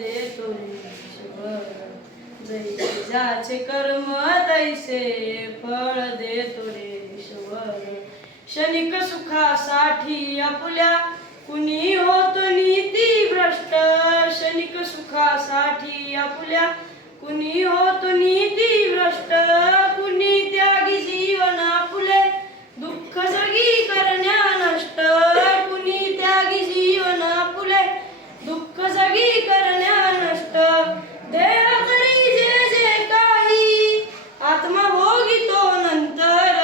देतो ईश्वर. जैसे ज्याचे कर्म तैसे फळ देतो रे ईश्वर. क्षणिक सुखासाठी आपुल्या कुणी होतो नीती भ्रष्ट. क्षणिक सुखासाठी आपुल्या कुणी होतो नीती भ्रष्ट. कुणी त्यागी जीवन आपुले दुःख जगी करण्या नष्ट. कुणी त्यागी जीवन आपुले दुःख जगी करण्या नष्ट. देह करी जे जे काही आत्मा भोगितो नंतर.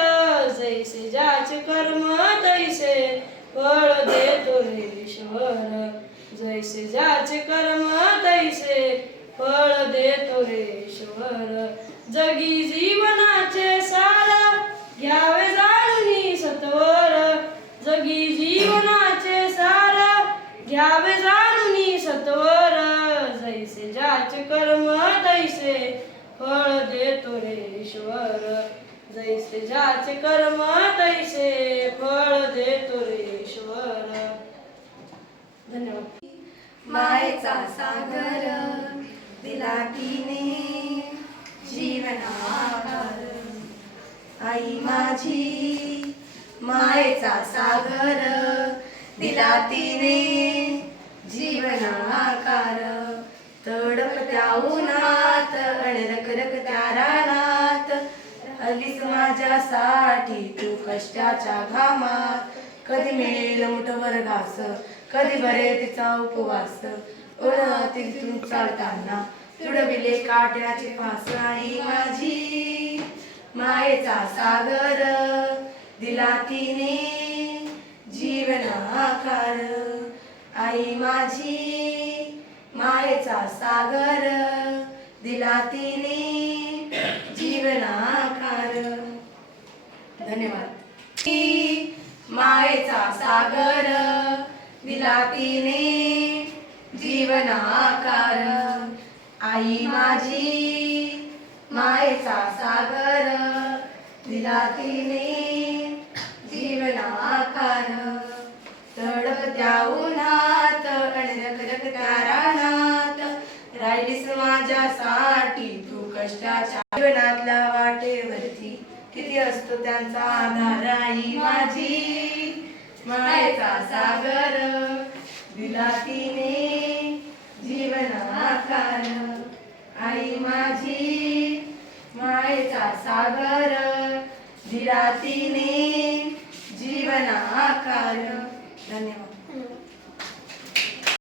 जैसे ज्याचे कर्म तैसे फळ देतो रे ईश्वर. जैसे ज्याचे कर्म तैसे फळ देतो रे ईश्वर. जगी जीवनाचे सार घ्यावे जाणूनी सत्वर. जगी जीवनाचे सार घ्यावे जाणूनी सत्वर. जैसे ज्याचे कर्म तैसे फळ देतो रे ईश्वर. जैसे ज्याचे कर्म तैसे फळ देतो रे ईश्वर. धन्यवाद. मायेचा सागर दिला तिने जीवनाकार. आई माझी मायेचा सागर दिला तिने जीवनाकार. तडपत्या उन्हात आणि रखरखत्या रानात आलीस माझ्यासाठी तू कष्टाच्या घामात. कधी मिळेल मुठभर घास, कधी बरे तिचा उपवास. उन्हातीतून चालताना तुडविले काट्याचे फास. आई माझी मायेचा सागर दिला तिने जीवनाकार. आई माझी मायेचा सागर दिला तिने जीवनाकार. धन्यवाद. मायेचा सागर दिला तिने जीवनाकार. आई माझी मायेचा सागर दिला तिने जीवनाकार. तडपत्या उन्हात आणि रखरखत्या रानात राहिलीस माझ्यासाठी तू कष्टाच्या जीवनातल्या वाटेवरती. किती असतो त्यांचा आधार. आई माझी मायेचा सागर दिला तिने जीवनाकार. आई माझी मायेचा सागर दिला तिने जीवनाकार. धन्यवाद.